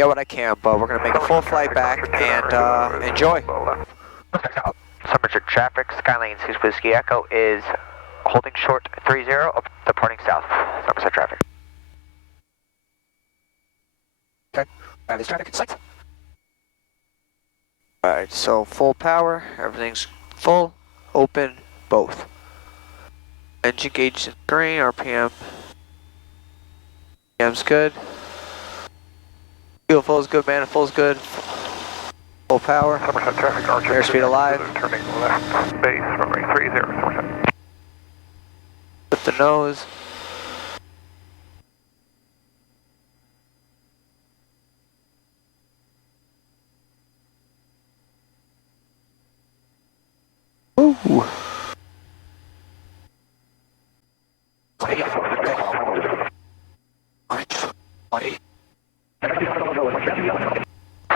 get what I can, but we're gonna make a full flight back and enjoy. Somerset traffic, Skylane 6 Whiskey Echo is holding short 30, departing south. Somerset traffic. Okay, this traffic in sight. Alright, so full power, everything's full, open, both. Engine gauge is green, RPM. RPM's good. Fuel flow is good, manifold is good. Full power. Somerset traffic, Airspeed alive. Turning left, base, runway 30, Somerset. With the nose. Ooh.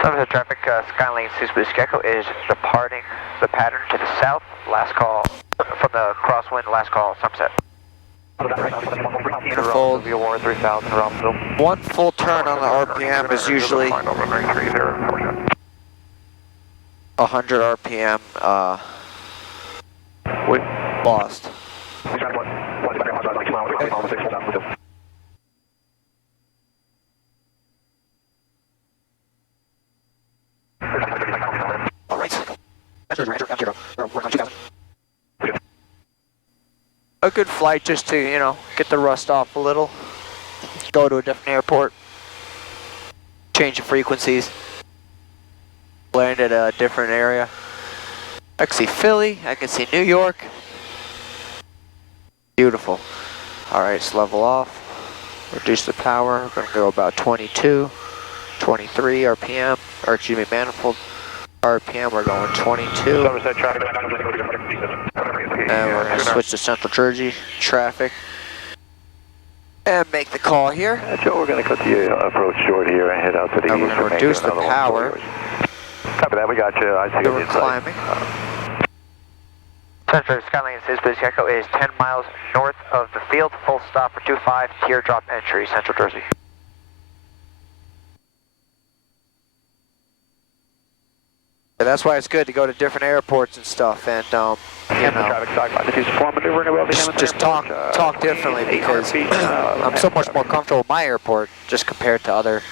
Somerset traffic, Skylane 6 Whiskey Echo is departing the pattern to the south. Last call from the crosswind, last call, Somerset. Manifold. 3000, Romsville. One full turn on the RPM is usually 100 RPM lost. A good flight just to, you know, get the rust off a little. Go to a different airport. Change the frequencies. Land at a different area. I can see Philly, I can see New York. Beautiful. Alright, let's level off. Reduce the power. We're going to go about 22, 23 RPM, or excuse me, manifold RPM. We're going 22. And we're going to switch to Central Jersey traffic. And make the call here. Joe, we're going to cut the approach short here and head out to the east. And we're going to reduce the power. Copy that, we got you. I see you We're climbing. Center Skylane 6 Whiskey Echo is 10 miles north of the field. Full stop for 25, teardrop entry, Central Jersey. Yeah, that's why it's good to go to different airports and stuff, and you know, just talk differently, because I'm so much more comfortable with my airport just compared to other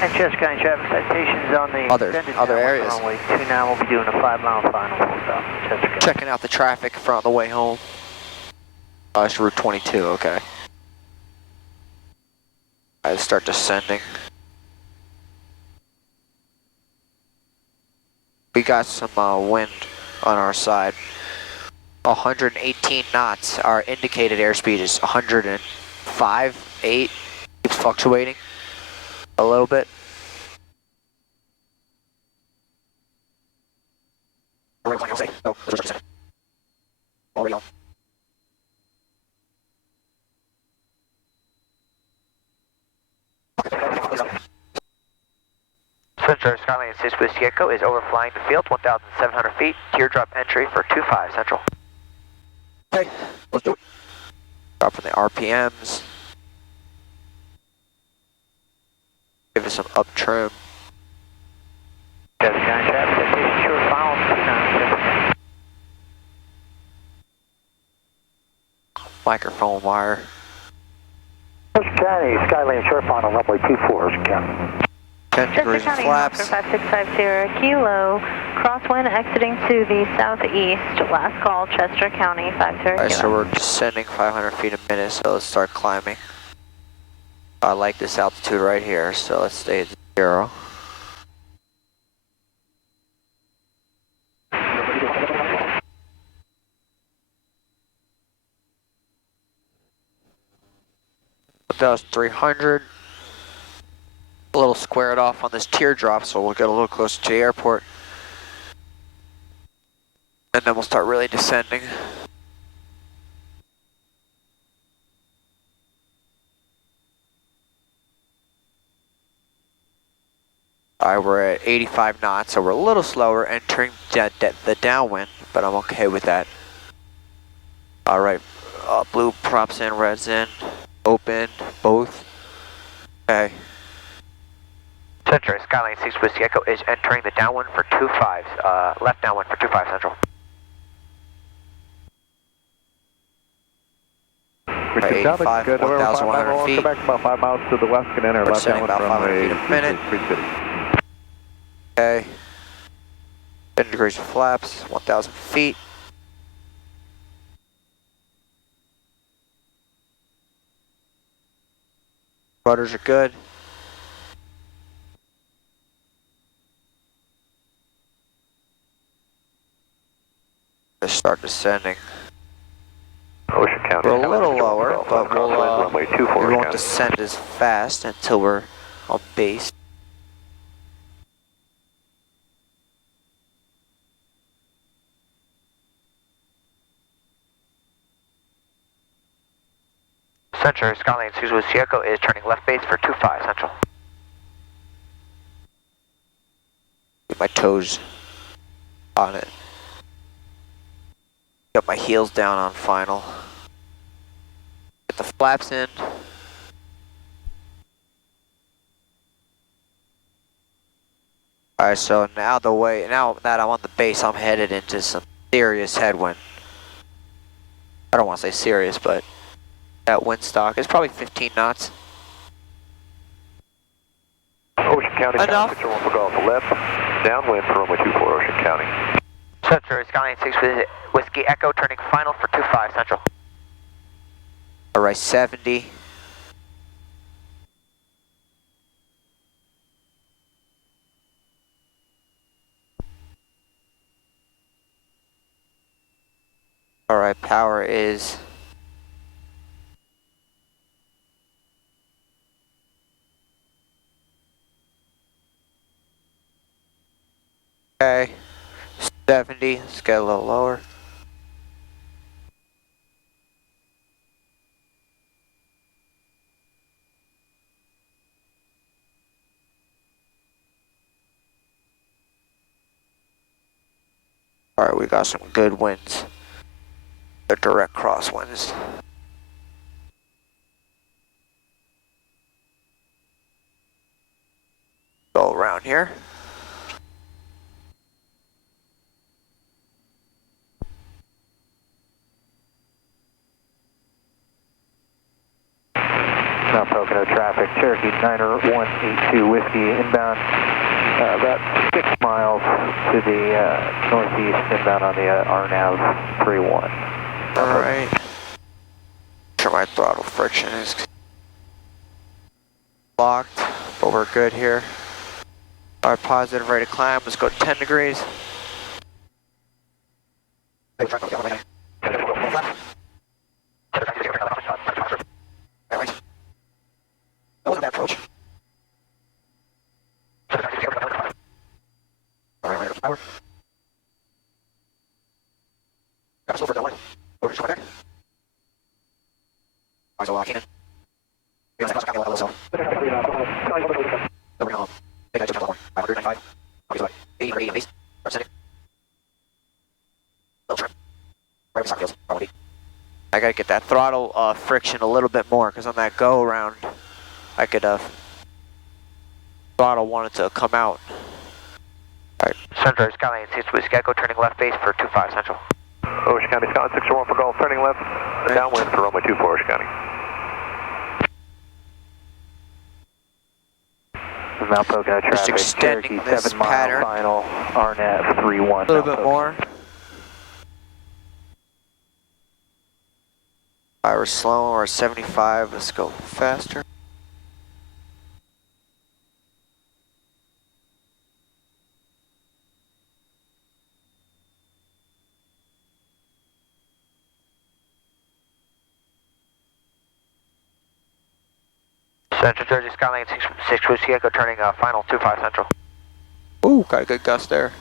And Chester County traffic citations on the other areas. Runway 29, we'll be doing a 5-mile final full stop in Chester County. Checking out the traffic on the way home. Oh, it's Route 22, okay. I start descending. We got some wind on our side. 118 knots. Our indicated airspeed is 105, 8. Keeps fluctuating a little bit. Already on. Central Skylane 6 Whiskey Echo is overflying the field, 1,700 feet, teardrop entry for 25 Central. Okay, let's do it. Dropping the RPMs. Give it some up trim. Chester County traffic citation short final 29. Microphone wire. Chester County, Skylane short final, runway 24, County. 10 degrees of flaps. 5650 Kilo, crosswind exiting to the southeast. Last call, Chester County 50 Alright, so Kilo. we're descending 500 feet a minute, so let's start climbing. I like this altitude right here, so let's stay at 0. That was 300. A little squared off on this teardrop, so we'll get a little closer to the airport. And then we'll start really descending. Alright, we're at 85 knots, so we're a little slower entering the downwind, but I'm okay with that. Alright, blue props in, reds in, open, both. Okay. Center, Skyline 6 Whiskey Echo is entering the downwind for 25, left downwind for 25 Central. Whiskey 85, good, 1,100 feet. Come back about 5 miles to the west and enter We're left sending downwind about 500 runway feet a minute. Queen City. Okay. 10 degrees of flaps, 1,000 feet. Rudders are good. Let's start descending. Ocean County. We're a little lower, but we won't County. descend as fast until we're on base. Center, Skyline 6 Whiskey Echo is turning left base for 25 Central. Get my toes on it. Got my heels down on final. Get the flaps in. Alright, so now that I'm on the base, I'm headed into some serious headwind. I don't want to say serious, but that wind stock is probably 15 knots. Ocean County. Enough. Picture 1 for golf. Left downwind for runway 24 Ocean County. Center, Skyline 6 Whiskey Echo turning final for 25 Central. Alright, 70. Alright, power is okay. 70. Let's get a little lower. Alright, we got some good winds. They're direct crosswinds. Go around here. Now Pocono traffic, Cherokee 90182 Whiskey inbound, about 6 miles to the northeast inbound on the RNAV 31. Alright. Sure my throttle friction is locked, but we're good here. Alright, positive rate of climb, let's go to 10 degrees. That wasn't a bad approach. Alright, power. Got us over that line. Over to my back. Alright, so Keenan. We got that cross a little so. Over now. Big guy just jumped a lot more. 595. Okay, so like 80 or 80 in base. Start sending. Little trim. Right beside wheels. R1D. I gotta get that throttle friction a little bit more, because on that go around, I could throttle wanted to come out. Alright. Center, Skyline 6 Whiskey Echo turning left base for 25 Central. Ocean County, Skyline 601 for golf, turning left, downwind for runway 24 Ocean County. Mount Pocono Just traffic, extending Cherokee this 7 mile pattern. final, RNAV 31. A little bit more. Alright, we're slow, we're at 75, let's go faster. Central Jersey, Skyline 6 Whiskey Echo turning final 25 Central. Ooh, got a good gust there.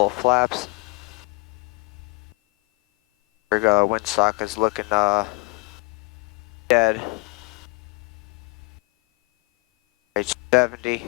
Full flaps. There we go. Windsock is looking dead. H 70.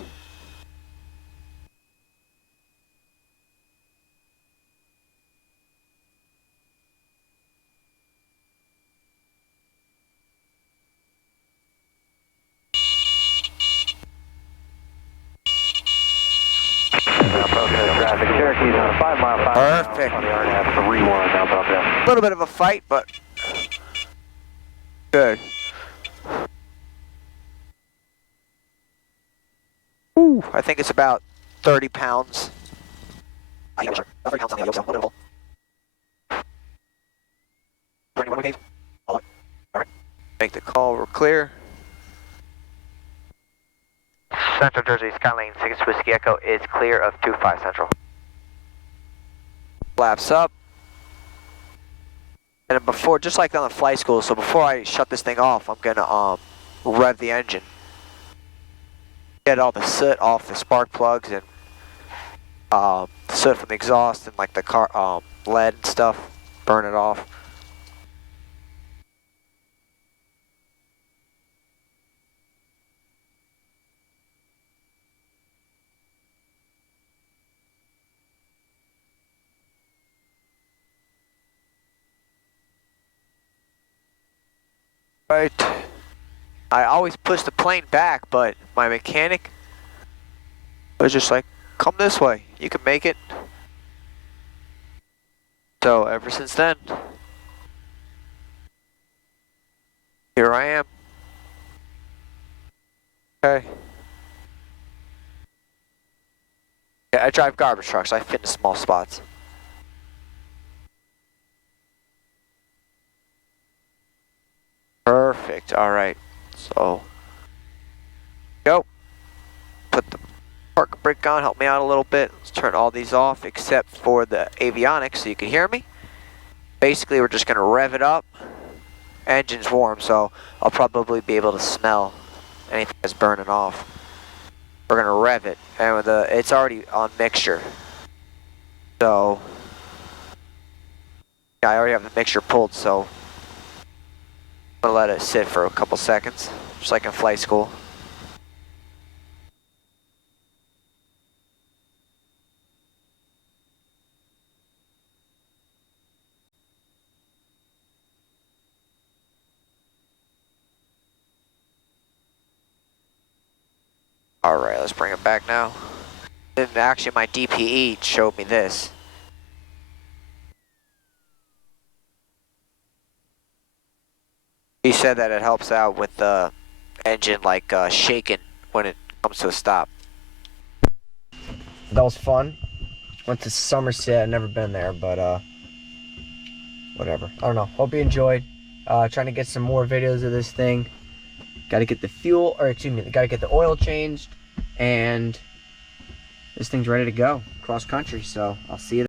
Traffic, Cherokee's on a 5 mile final. Perfect. On the RNAV 3-1, outbound down. A little bit of a fight, but good. Ooh, I think it's about 30 pounds. Make the call, we're clear. Central Jersey, Skylane 6 Whiskey Echo is clear of 25 Central. Flaps up. And then before, just like on the flight school, so before I shut this thing off, I'm gonna rev the engine. Get all the soot off the spark plugs and soot from the exhaust and like the car lead and stuff. Burn it off. Right. I always push the plane back, but my mechanic was just like, come this way, you can make it. So ever since then, here I am. Okay. Yeah, I drive garbage trucks, I fit in small spots. Perfect, alright. So, go. Put the park brake on, help me out a little bit. Let's turn all these off except for the avionics so you can hear me. Basically, we're just gonna rev it up. Engine's warm, so I'll probably be able to smell anything that's burning off. We're gonna rev it, and with it's already on mixture. So, yeah, I already have the mixture pulled, so I'm gonna let it sit for a couple seconds, just like in flight school. Alright, let's bring it back now. And actually my DPE showed me this. He said that it helps out with the engine like shaking when it comes to a stop. That was fun. Went to Somerset, I've never been there, but whatever. I don't know. Hope you enjoyed. Trying to get some more videos of this thing. Got to get the fuel, or excuse me, got to get the oil changed, and this thing's ready to go cross country. So I'll see you.